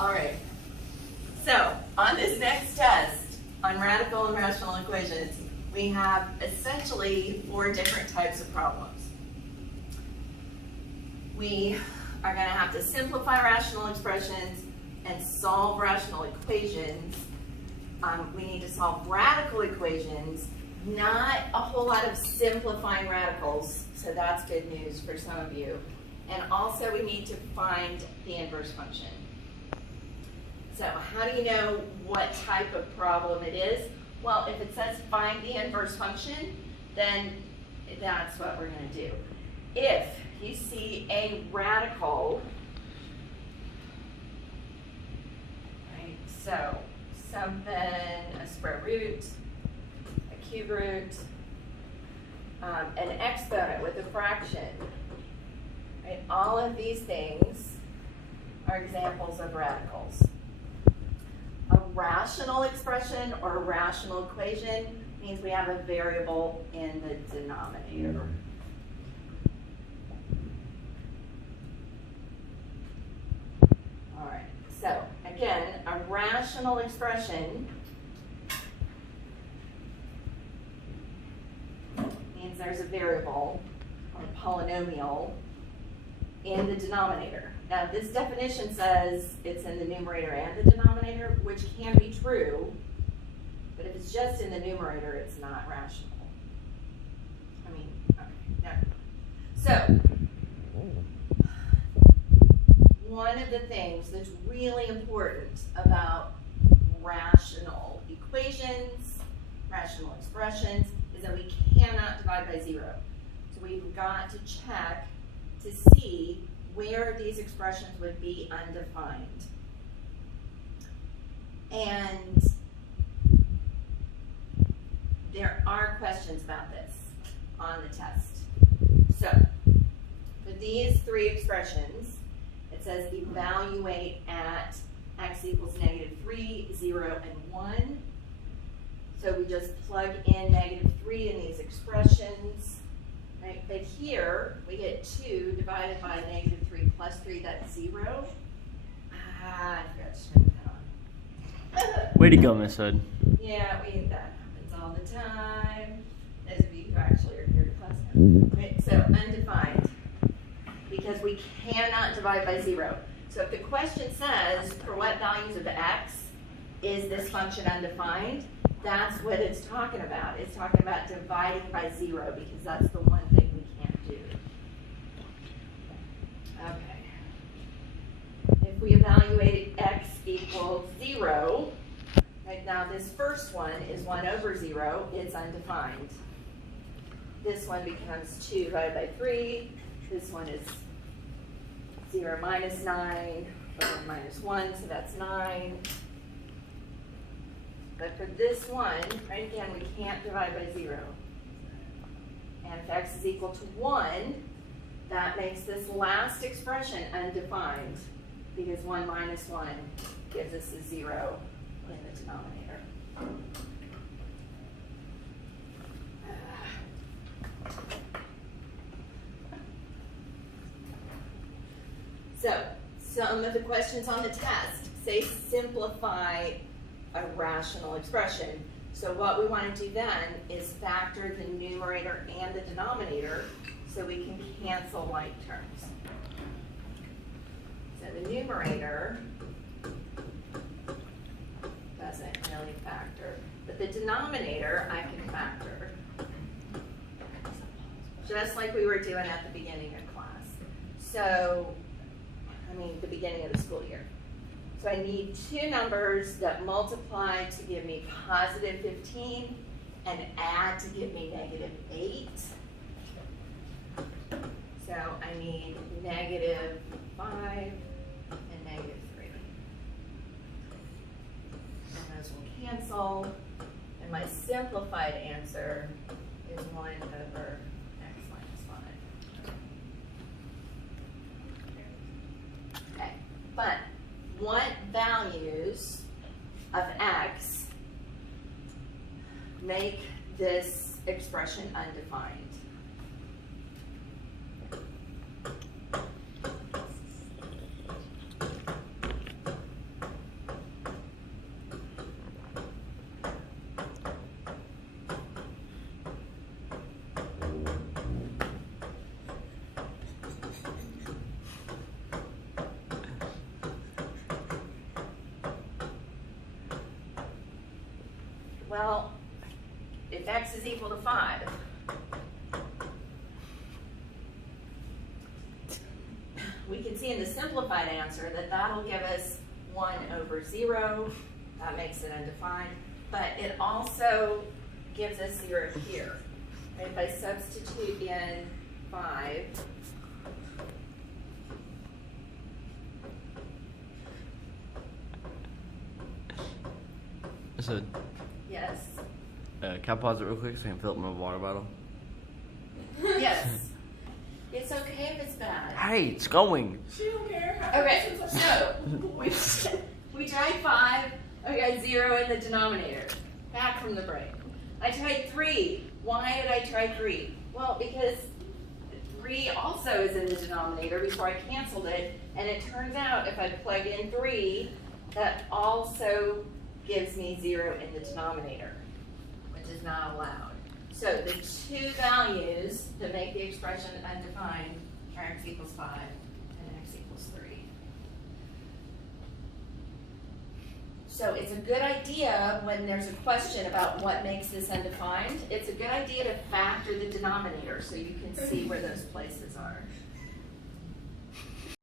All right. So on this next test on radical and rational equations, we have essentially 4 different types of problems. We are going to have to simplify rational expressions and solve rational equations. We need to solve radical equations, not a whole lot of simplifying radicals, so that's good news for some of you. And also we need to find the inverse function. So how do you know what type of problem it is? Well, if it says find the inverse function, then that's what we're going to do. If you see a radical, right, so something, a square root, a cube root, an exponent with a fraction, right, all of these things are examples of radicals. A rational expression or a rational equation means we have a variable in the denominator. All right, so again, a rational expression means there's a variable or a polynomial in the denominator. Now, this definition says it's in the numerator and the denominator, which can be true, but if it's just in the numerator, it's not rational. I mean, okay, no. So, one of the things that's really important about rational equations, rational expressions, is that we cannot divide by 0. So we've got to check to see where these expressions would be undefined. And there are questions about this on the test. So, for these 3 expressions, it says evaluate at x equals -3, 0, and 1. So we just plug in -3 in these expressions. Right, but here we get 2 divided by -3 plus 3, that's 0. I forgot to turn that on. Way to go, Miss Hood. Yeah, that happens all the time. Those of you who actually are here to class now. Right, so undefined, because we cannot divide by 0. So if the question says, for what values of x is this function undefined, that's what it's talking about. It's talking about dividing by 0, because that's the one thing we can't do. Okay. If we evaluate x equals 0, right now this first one is 1 over 0, it's undefined. This one becomes 2 divided by 3. This one is 0 minus 9, or minus 1, so that's 9. But for this one, right, again, we can't divide by 0. And if x is equal to 1, that makes this last expression undefined, because 1 minus 1 gives us a 0 in the denominator. So, some of the questions on the test say simplify a rational expression. So what we want to do then is factor the numerator and the denominator so we can cancel like terms. So the numerator doesn't really factor, but the denominator I can factor, just like we were doing at the beginning of class. So, the beginning of the school year. So I need 2 numbers that multiply to give me positive 15 and add to give me negative 8. So I need negative 5 and negative 3. And those will cancel. And my simplified answer is 1 over x minus 5. Okay, but what values of x make this expression undefined? Well, if x is equal to 5, we can see in the simplified answer that that'll give us 1 over 0. That makes it undefined. But it also gives us 0 here. And if I substitute in 5, So, yes. Can I pause it real quick so I can fill up my water bottle? Yes. It's okay if it's bad. Hey, it's going. She don't care. Okay, so we tried 5. I got 0 in the denominator. Back from the break. I tried 3. Why did I try 3? Well, because 3 also is in the denominator before I canceled it, and it turns out if I plug in 3, that also gives me 0 in the denominator, which is not allowed. So the two values that make the expression undefined are x equals 5 and x equals 3. So it's a good idea when there's a question about what makes this undefined, it's a good idea to factor the denominator so you can see where those places are.